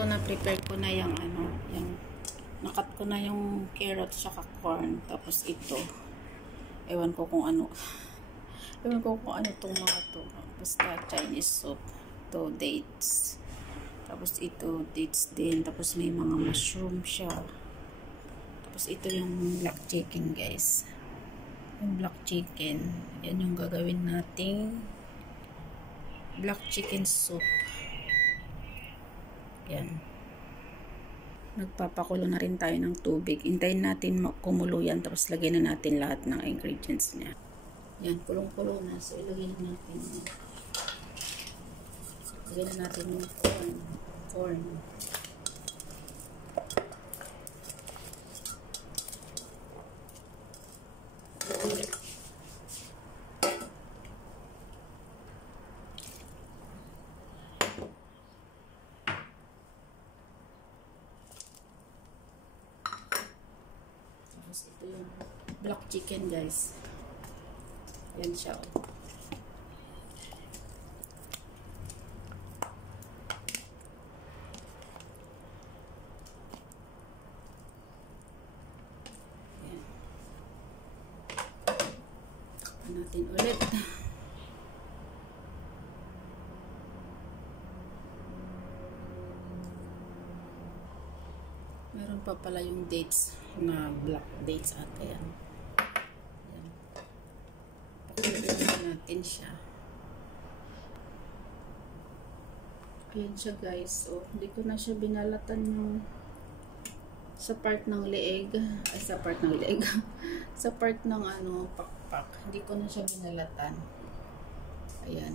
ito na prepare ko na yung ano, yung nakat ko na yung carrots saka corn. Tapos ito, ewan ko kung ano tong mga to. Basta Chinese soup. Ito dates. Tapos ito dates din. Tapos may mga mushroom siya. Tapos ito yung black chicken, guys. Yung black chicken. Yan yung gagawin nating black chicken soup. Yan. Nagpapakulo na rin tayo ng tubig. Hintayin natin kumulo yan. Tapos lagyan na natin lahat ng ingredients niya. Yan, kulong-kulo na. So, ilagay na natin. Ilagay na natin yung corn. Tapos ito yung black chicken, guys. Yan siya. Yan. Takpan natin ulit. Meron pa pala yung dates na black dates at yan. Yan. Pakuluin natin siya. Ayan siya, guys. So, hindi ko na siya binalatan yung sa part ng leeg. Ay, sa part ng leeg. Sa part ng ano, pakpak. Hindi ko na siya binalatan. Ayan.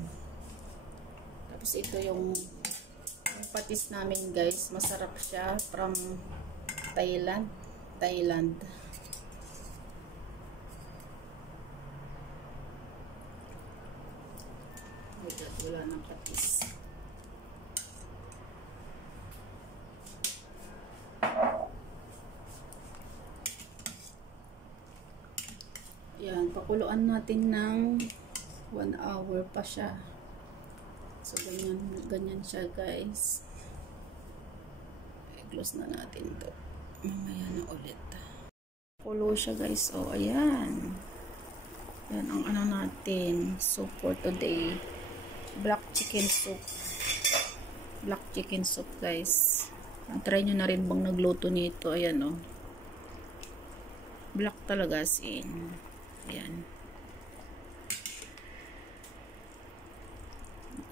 Tapos ito yung patis namin, guys. Masarap siya. From Thailand. Wala ng patis. Yan, pakuluan natin ng 1 hour pa siya. So, ganyan siya, guys. I-close na natin to. Mamaya na ulit. Kulo siya, guys. O, ayan. Yan ang ano natin. So, for today, black chicken soup. Black chicken soup, guys. Try nyo na rin bang nagluto nito. Ayan, o. Black talaga, as in. Ayan.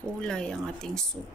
Kulay ang ating soup.